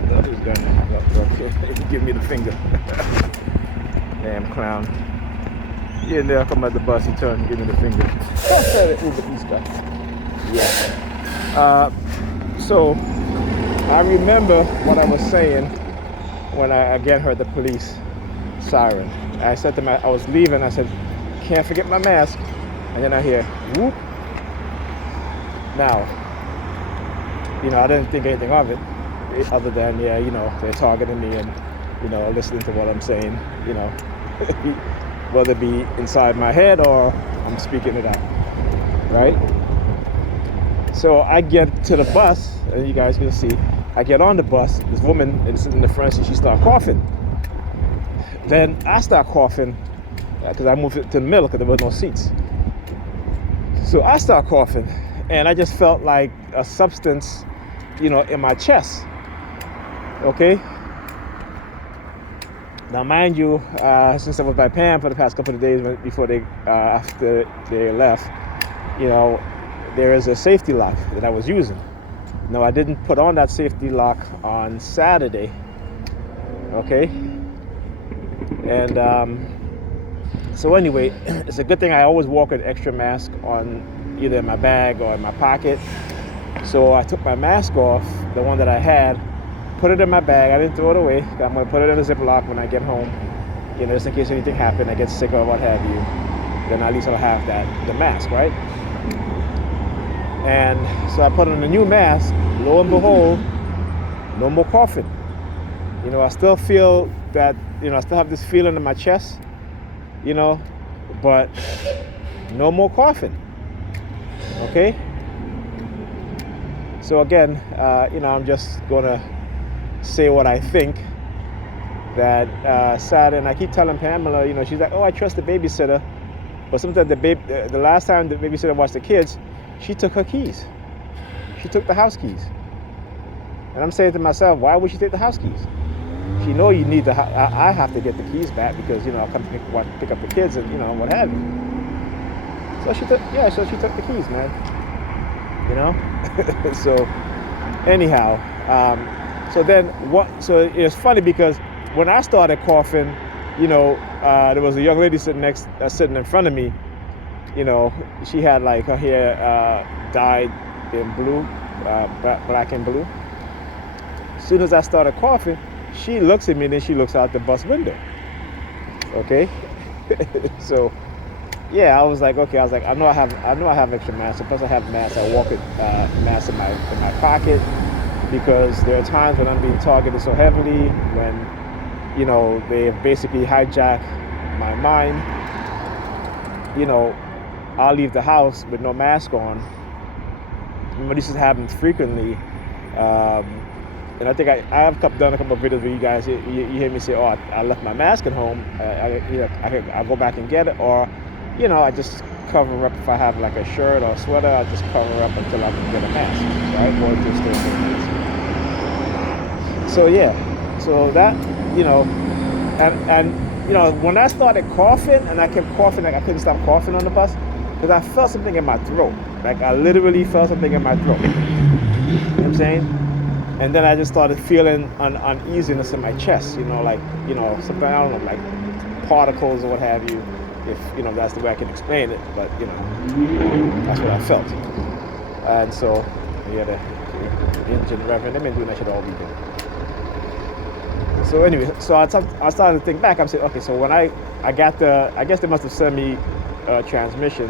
Who's gonna give me the finger? Damn clown. Yeah, and there I come at the bus, he turned and give me the finger. Uber East guy. Yeah. So I remember what I was saying when I again heard the police siren. I said to I was leaving, I said, can't forget my mask. And then I hear, whoop. Now, I didn't think anything of it, other than, they're targeting me and, listening to what I'm saying, whether it be inside my head or I'm speaking it out, right? So I get to the bus, and you guys can see, I get on the bus, this woman is sitting in the front seat, she started coughing. Then I start coughing, because I moved it to the middle because there was no seats. So I start coughing, and I just felt like a substance, in my chest, okay? Now, mind you, since I was by Pam for the past couple of days before after they left, there is a safety lock that I was using. Now, I didn't put on that safety lock on Saturday, okay? And so anyway, it's a good thing I always walk with an extra mask on either in my bag or in my pocket. So I took my mask off, the one that I had, put it in my bag. I didn't throw it away. I'm going to put it in a Ziploc when I get home, just in case anything happened, I get sick or what have you. Then at least I'll have the mask, right? And so I put on a new mask. Lo and behold, no more coughing. I still feel that, I still have this feeling in my chest, but no more coughing. Okay? So again, I'm just gonna say what I think. That Saturday, and I keep telling Pamela, she's like, oh, I trust the babysitter. But sometimes the last time the babysitter watched the kids, she took her keys. She took the house keys. And I'm saying to myself, why would she take the house keys? She know you need I have to get the keys back because, I'll come pick up the kids and, what have you. So she took the keys, man. So anyhow, so it's funny because when I started coughing, there was a young lady sitting in front of me. She had like her hair dyed in blue, black and blue. As soon as I started coughing, she looks at me and then she looks out the bus window. Okay, so yeah, I was like, okay, I know I have extra masks. Plus I have masks. I walk with masks in my pocket because there are times when I'm being targeted so heavily when they basically hijack my mind. I'll leave the house with no mask on. This happens frequently. And I think I have done a couple of videos where you guys, you hear me say, oh, I left my mask at home. I'll go back and get it. Or, I just cover up if I have like a shirt or a sweater, I'll just cover up until I can get a mask, right? Or just stay in mask. So yeah, so that, and when I started coughing and I kept coughing, like I couldn't stop coughing on the bus, because I felt something in my throat. Like I literally felt something in my throat. You know what I'm saying? And then I just started feeling uneasiness in my chest, something, I don't know, like particles or what have you, if, that's the way I can explain it, but, that's what I felt. And so, yeah, the engine revving, they've been doing that shit all weekend. So anyway, so I started to think back, I'm saying, okay, so when I got I guess they must have sent me a transmission,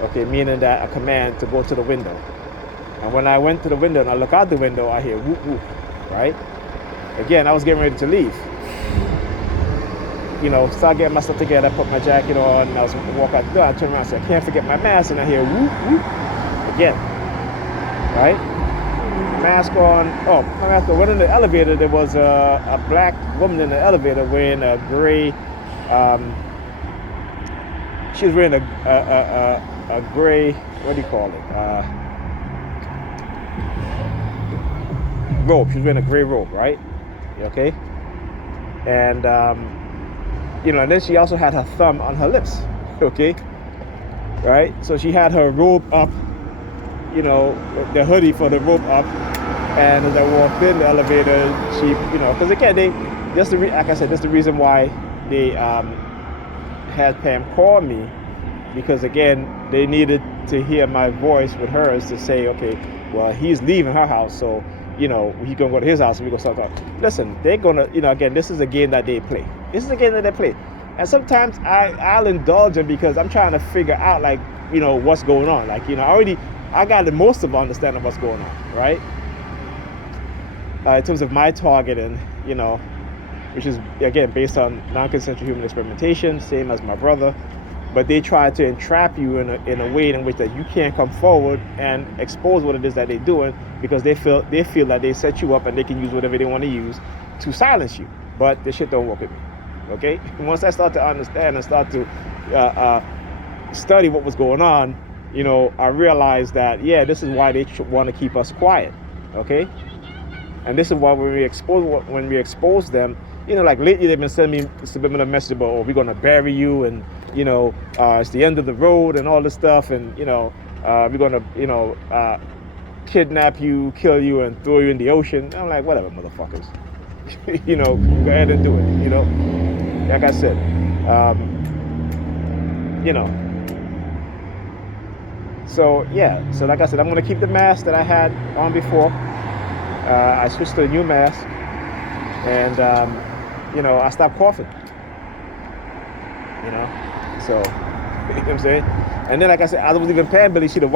okay, meaning that a command to go to the window. And when I went to the window and I look out the window, I hear whoop, whoop, right? Again, I was getting ready to leave. Start getting my stuff together, put my jacket on, and I was going to walk out the door. I turned around and said, I can't forget my mask, and I hear whoop, whoop, again, right? Mask on, my mask on. When in the elevator, there was a black woman in the elevator wearing a gray, she was wearing a gray, what do you call it? Robe. She was wearing a gray robe, right? Okay. And and then she also had her thumb on her lips. Okay. Right. So she had her robe up. The hoodie for the robe up, And as I walked in the elevator, she, because again, like I said, that's the reason why they had Pam call me, because again, they needed to hear my voice with hers to say, okay, well, he's leaving her house, so he's gonna go to his house and we're gonna start talking. Listen, they're gonna, again, this is a game that they play. And sometimes I'll indulge them because I'm trying to figure out, like, what's going on. Like, I got the most of understanding of what's going on, right? In terms of my targeting, which is, again, based on non-consensual human experimentation, same as my brother. But they try to entrap you in a way in which that you can't come forward and expose what it is that they're doing, because they feel that they set you up and they can use whatever they want to use to silence you. But this shit don't work with me. Okay? Once I start to understand and start to study what was going on, I realized that, this is why they want to keep us quiet. Okay? And this is why when we expose them, like lately they've been sending me subliminal messages about, oh, we're gonna bury you, and it's the end of the road and all this stuff, and we're gonna kidnap you, kill you, and throw you in the ocean. And I'm like, whatever, motherfuckers. Go ahead and do it. Like I said, So like I said, I'm gonna keep the mask that I had on before. I switched to a new mask, and I stopped coughing. So you know what I'm saying. And then, like I said, I was even paying Billy. The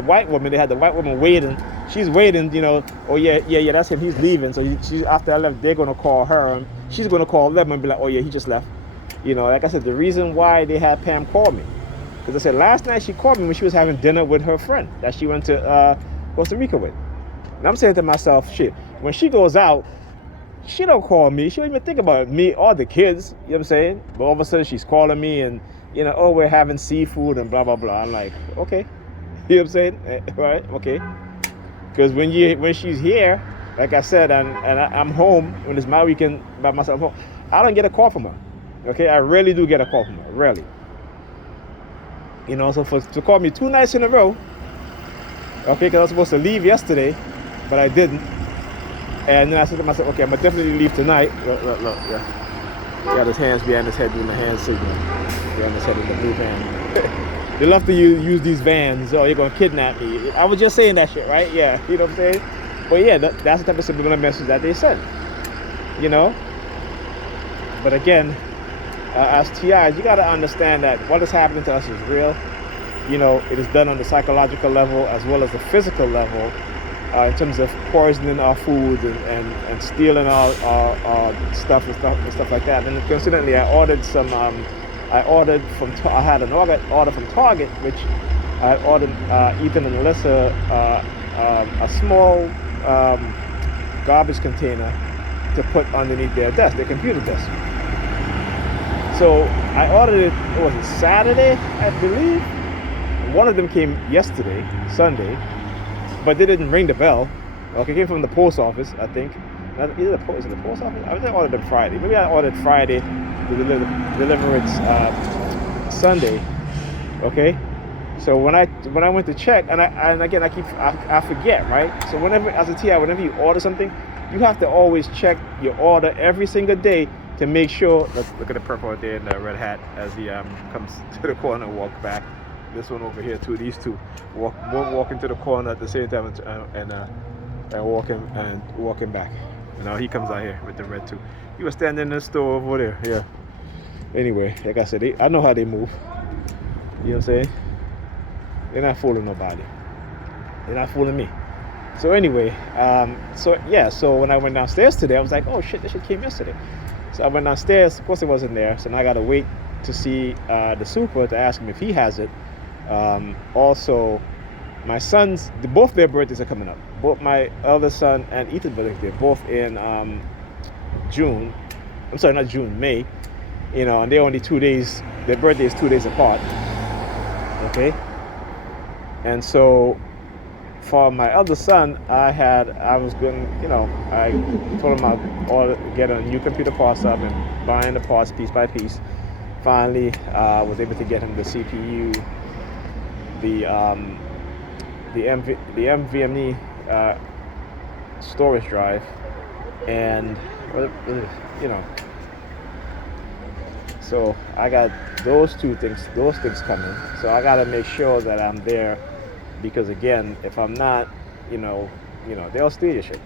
white woman. They had the white woman waiting. She's waiting. Oh yeah, that's him. He's leaving. So she after I left, they're gonna call her. And she's gonna call them and be like, oh yeah, he just left. Like I said, the reason why they had Pam call me, because I said last night she called me when she was having dinner with her friend that she went to Costa Rica with. And I'm saying to myself, shit, when she goes out, she don't call me. She don't even think about me or the kids. You know what I'm saying? But all of a sudden she's calling me and, oh, we're having seafood and blah, blah, blah. I'm like, okay. You know what I'm saying? Right? Okay. Because when she's here, like I said, and I'm home, when it's my weekend by myself home, I don't get a call from her. Okay? I rarely do get a call from her. Rarely. So to call me 2 nights in a row, okay, because I was supposed to leave yesterday, but I didn't. And then I said to myself, okay, I'm going to definitely leave tonight. Look, yeah. He got his hands behind his head doing the hand signal. Behind his head in the blue van. They love to use these vans. Oh, you're going to kidnap me. I was just saying that shit, right? Yeah, you know what I'm saying? But yeah, that's the type of subliminal message that they send. But again, as TIs, you got to understand that what is happening to us is real. It is done on the psychological level as well as the physical level. In terms of poisoning our food and stealing our stuff and stuff like that. And coincidentally, I ordered some. I had an order from Target, which I ordered Ethan and Alyssa a small garbage container to put underneath their desk, their computer desk. So I ordered it. What was it, Saturday, I believe? One of them came yesterday, Sunday. But they didn't ring the bell. Okay, it came from the post office, I think. Is it the post office? I think I ordered it Friday. Maybe I ordered Friday to deliver it Sunday. Okay, so when I went to check, and I forget, right? So whenever, as a TI, whenever you order something, you have to always check your order every single day to make sure. Look at the purple right there in the red hat as he comes to the corner and walk back. This one over here too. These two walking to the corner at the same time and walking back. And now he comes out here with the red too. He was standing in the store over there. Yeah. Anyway, like I said, I know how they move. You know what I'm saying? They're not fooling nobody. They're not fooling me. So anyway, so when I went downstairs today, I was like, oh shit, this shit came yesterday. So I went downstairs. Of course it wasn't there. So now I gotta wait to see the super to ask him if he has it. Also, my sons, both their birthdays are coming up. Both my eldest son and Ethan's birthday, they're both in June. I'm sorry, not June, May. And they're only 2 days. Their birthday is 2 days apart. Okay. And so, for my eldest son, I was going. I told him I'd get a new computer parts up and buying the parts piece by piece. Finally, was able to get him the CPU, the NVMe storage drive, and you know, so I got those things coming. So I got to make sure that I'm there, because again, if I'm not, you know, they'll steal your shit.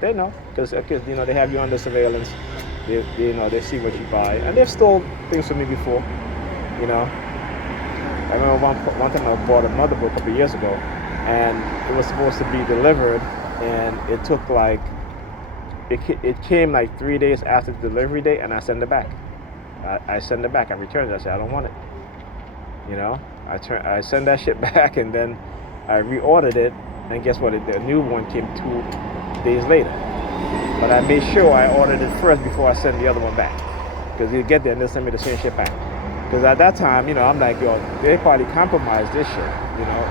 They know, because they have you under surveillance. They see what you buy, and they've stole things from me before. You know, I remember one time I bought a motherboard a couple of years ago, and it was supposed to be delivered, and it took like it came like 3 days after the delivery date, and I sent it back. I send it back. I returned it. I said I don't want it. I send that shit back, and then I reordered it, and guess what? The new one came 2 days later. But I made sure I ordered it first before I sent the other one back, because you get there and they'll send me the same shit back. Because at that time, I'm like, yo, they probably compromised this shit.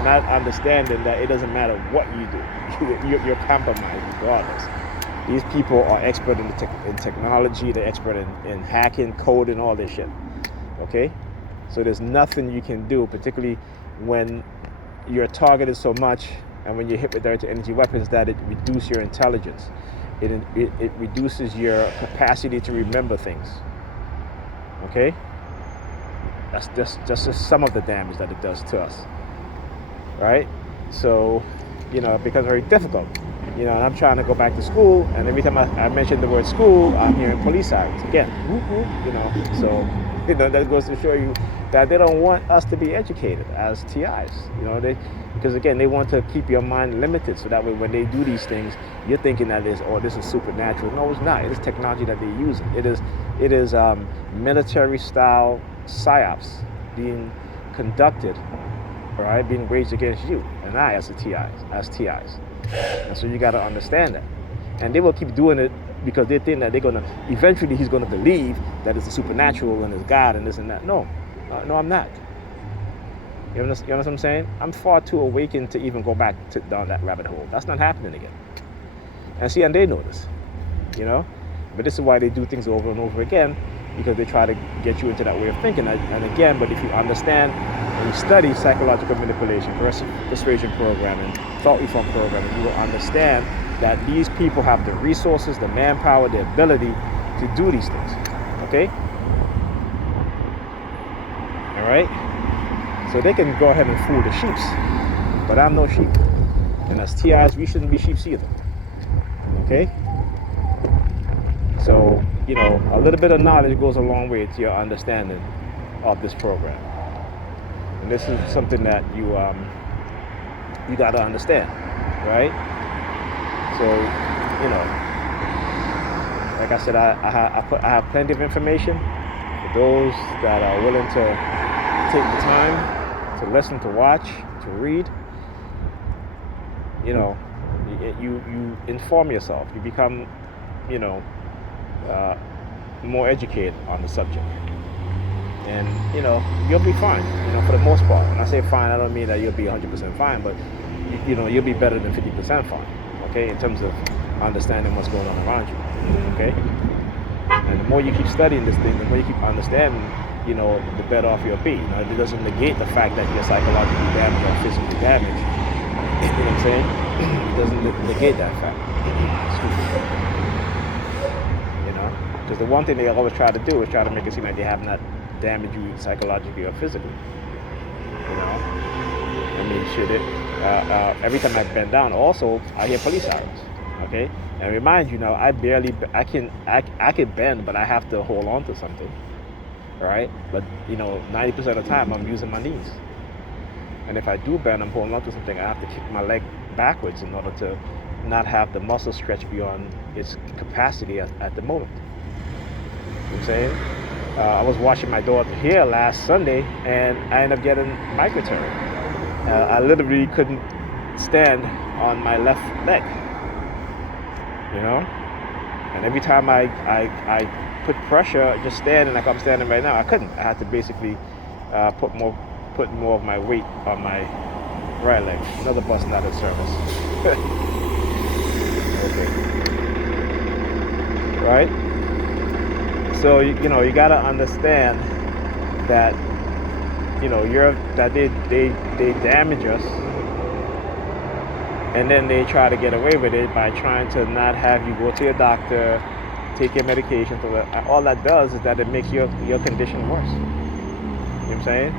Not understanding that it doesn't matter what you do, you're compromised regardless. These people are expert in technology. They're expert in hacking, coding, all this shit. Okay? So there's nothing you can do, particularly when you're targeted so much and when you're hit with direct energy weapons, that it reduces your intelligence. It reduces your capacity to remember things. Okay? That's just some of the damage that it does to us. Right? So, it becomes very difficult. And I'm trying to go back to school, and every time I mention the word school, I'm hearing police sirens again. So that goes to show you that they don't want us to be educated as TIs. Because again, they want to keep your mind limited, so that way when they do these things, you're thinking that this is supernatural. No, it's not. It is technology that they're using. It is military style psyops being conducted, right, being waged against you and I as TIs. And so you got to understand that. And they will keep doing it because they think that eventually he's going to believe that it's a supernatural and it's God and this and that. No, I'm not. You know what I'm saying? I'm far too awakened to even go back down that rabbit hole. That's not happening again. And they know this, But this is why they do things over and over again, because they try to get you into that way of thinking. And again, but if you understand and you study psychological manipulation, Coercive Persuasion Program, and thought reform program, you will understand that these people have the resources, the manpower, the ability to do these things. Okay? All right? So they can go ahead and fool the sheeps, but I'm no sheep. And as TIs, we shouldn't be sheeps either. Okay? So, a little bit of knowledge goes a long way to your understanding of this program. And this is something that you got to understand, right? So, like I said, I have plenty of information for those that are willing to take the time to listen, to watch, to read. You inform yourself. You become, more educated on the subject. And, you'll be fine, for the most part. When I say fine, I don't mean that you'll be 100% fine, but, you'll be better than 50% fine, okay, in terms of understanding what's going on around you, okay? And the more you keep studying this thing, the more you keep understanding, the better off you'll be. It doesn't negate the fact that you're psychologically damaged or physically damaged. You know what I'm saying? It doesn't negate that fact. Because the one thing they always try to do is try to make it seem like they have not damaged you psychologically or physically. Every time I bend down, also I hear police sirens. Okay, and remind you now, I can bend, but I have to hold on to something. Right? But 90% of the time I'm using my knees. And if I do bend, I'm holding on to something, I have to kick my leg backwards in order to not have the muscle stretch beyond its capacity at the moment. You know what I'm saying? I was washing my daughter hair last Sunday, and I ended up getting microtear. I literally couldn't stand on my left leg. And every time I put pressure, just standing like I'm standing right now, I couldn't. I had to basically put more of my weight on my right leg. Another bus not in service. Okay. Right? So you gotta understand that that they damage us, and then they try to get away with it by trying to not have you go to your doctor, take your medication. So all that does is that it makes your condition worse. You know what I'm saying?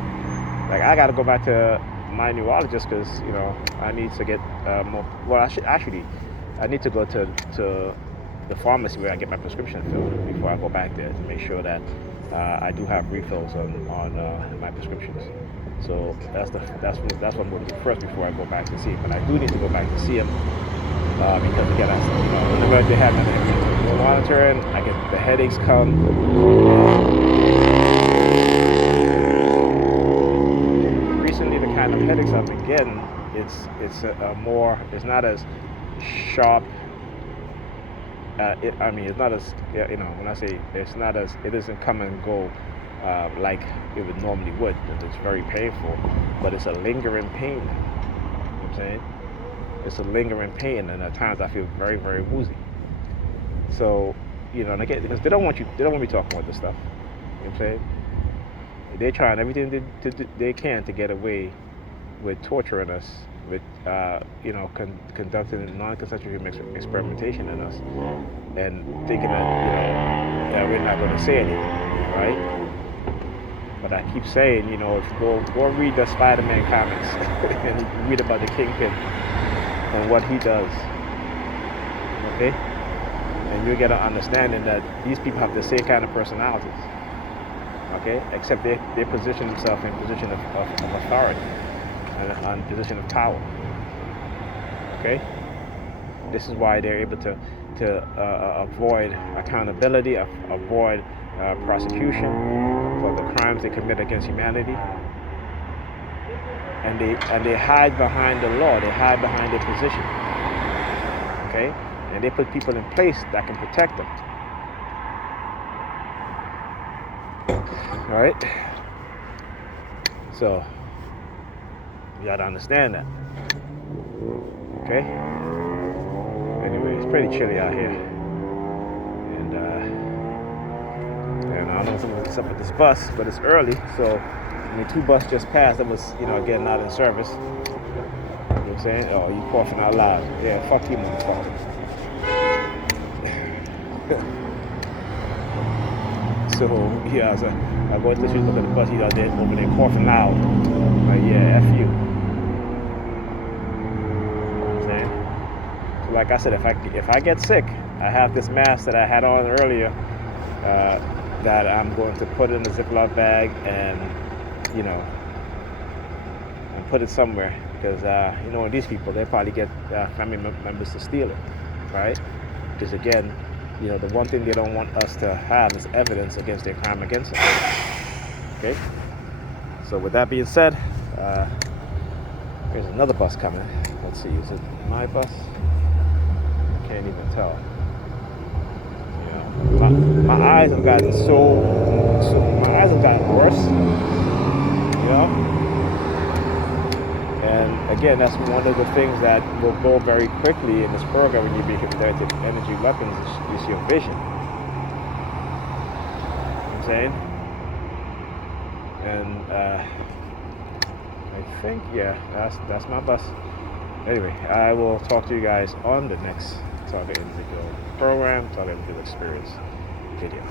Like, I got to go back to my neurologist because I need to get more. Well, I need to go to the pharmacy where I get my prescription filled before I go back there to make sure that I do have refills on my prescriptions. So that's what I'm going to do first before I go back to see him. But I do need to go back to see him because again, whenever they have me monitoring, I get the headaches come. Recently, the kind of headaches I've been getting, it's not as sharp. It's not as when I say it's not as, it doesn't come and go like it would normally would. It's very painful, but it's a lingering pain. You know what I'm saying? It's a lingering pain, and at times I feel very, very woozy. So, and again, because they don't want me talking about this stuff. You know what I'm saying? They're trying everything they can to get away with torturing us, with conducting non-consensual human experimentation in us, and thinking that we're not going to say anything, right? But I keep saying, if you go read the Spider-Man comics and read about the Kingpin and what he does, okay? And you get an understanding that these people have the same kind of personalities, okay? Except they position themselves in a position of authority and position of power, okay? This is why they're able to avoid accountability, avoid prosecution for the crimes they commit against humanity, and they hide behind the law. They hide behind their position, okay? And they put people in place that can protect them. All right. So you gotta understand that, okay? Anyway, it's pretty chilly out here, and I don't know what's up with this bus, but it's early, so two buses just passed. That was, again, not in service. You know what I'm saying? Oh, you coughing out loud? Yeah, fuck you, motherfucker. So yeah, I go to the street, look at the bus. He's out there over there coughing loud. Like, yeah, f you. Like I said, if I get sick, I have this mask that I had on earlier that I'm going to put in a Ziploc bag and put it somewhere, because these people, they probably get family members to steal it, right? Because again, the one thing they don't want us to have is evidence against their crime against us. Okay. So with that being said, here's another bus coming. Let's see, is it my bus? Can't even tell. My eyes have gotten my eyes have gotten worse. And again, that's one of the things that will go very quickly in this program when you be compared to energy weapons is your vision. You know what I'm saying? And I think, that's my bus. Anyway, I will talk to you guys on the next Target Individual Program, Target Individual Experience video.